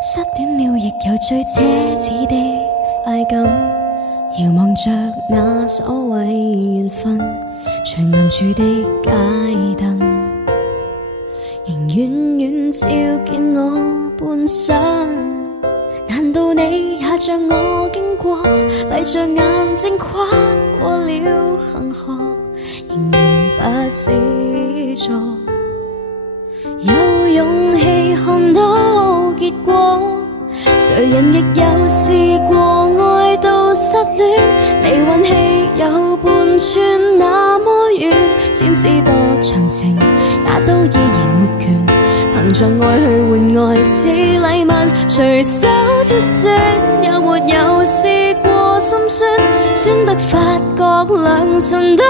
失戀了亦有最奢侈的快感，遙望着那所謂緣分，隨暗處的街燈，仍遠遠照見我半生。難道你也像我經過，閉着眼睛跨過了恆河，仍然不知足，有勇氣看到結果。誰人亦有試過愛到失戀，離運氣有半寸那麼遠，先知道詳情也都依然沒權，憑着愛去換愛似禮物，隨手挑選，有沒有試過心酸，酸得發覺良辰都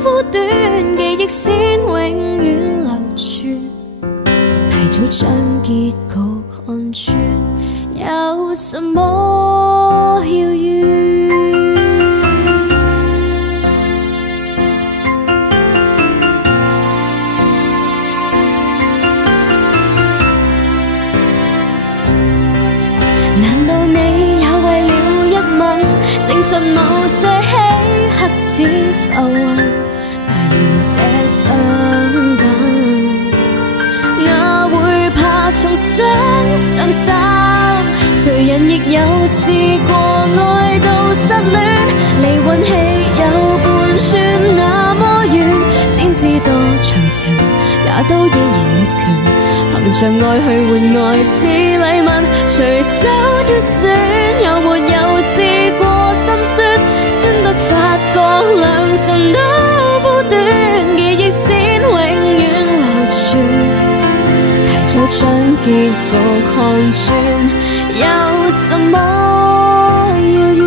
苦短，記憶先永遠流傳，提早將結局看穿，有什麼遙遠？難道你也為了一吻，證實某些稀客似浮雲，排完這傷感，哪會怕重新傷心？誰人亦有試過愛到失戀，離運氣有半寸那麼遠，先知道詳情也都依然沒權，憑着愛去換愛似禮物，隨手挑選，有沒有試過心酸，酸得發覺良辰都苦短，記憶先永遠流傳，提早將結局看穿，有什麼遙遠？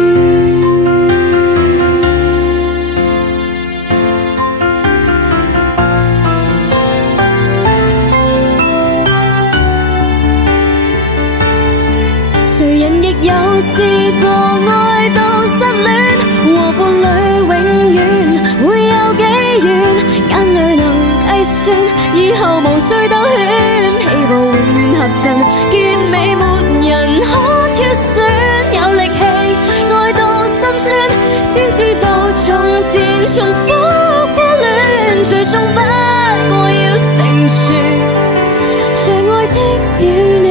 誰人亦有試過愛到失戀，和伴侶永遠會有幾遠，眼淚能計算，以後無需兜圈，起步永遠合襯，結尾沒人可挑選，有力氣愛到心酸，先知道從前重複苦戀，最終不過要成全，最愛的與你